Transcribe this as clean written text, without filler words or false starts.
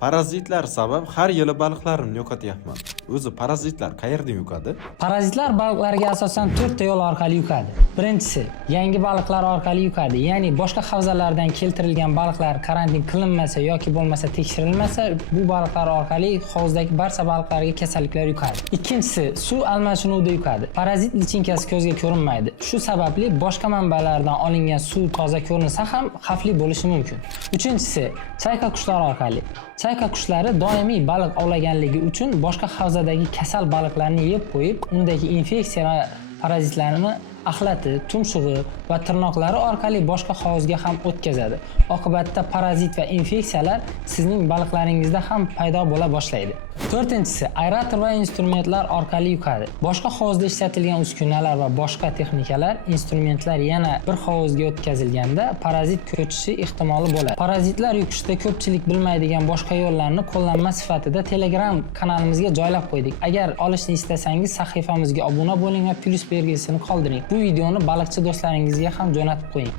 Parazitlar sabab har yili baliqlarimni yo'qotyapman. O'zi parazitlar qayerdan yuqadi? Parazitlar baliqlarga asosan 4 ta yo'l orqali yuqadi. Birinchisi, yangi baliqlar orqali yuqadi. Ya'ni boshqa havzalardan keltirilgan baliqlar karantin qilinmasa yoki bo'lmasa tekshirilmasa, bu baliqlar orqali hovuzdagi barcha baliqlarga kasalliklar yuqadi. Ikkinchisi, suv almashinuvida yuqadi. Parazit lichinkasi ko'zga ko'rinmaydi. Shu sababli boshqa manbalardan olingan suv toza ko'rinsa ham xavfli bo'lishi mumkin. Uchinchisi, chayka qushlar orqali. Chayka qushlari doimiy baliq ovlaganligi uchun boshqa havzadagi kasal baliqlarni yeb qo'yib, undagi infeksiya va parazitlarni axlati, tumshug'i va tirnoqlari orqali boshqa hovuzga ham o'tkazadi. Oqibatda parazit va infeksiyalar sizning baliqlaringizda ham paydo bo'la boshlaydi. To'rtinchisi, aerator va instrumentlar orqali yuqadi. Boshqa hovuzda ishlatilgan uskunalar va boshqa texnikalar, instrumentlar yana bir hovuzga o'tkazilganda parazit ko'chishi ehtimoli bo'ladi. Parazitlar yuqishida ko'pchilik bilmaydigan boshqa yo'llarni qo'llanma sifatida Telegram kanalimizga joylab qo'ydik. Agar olishni istasangiz sahifamizga obuna bo'ling va plus belgisini qoldiring. Bu videoni baliqchi do'stlaringizga ham jo'natib qo'ying.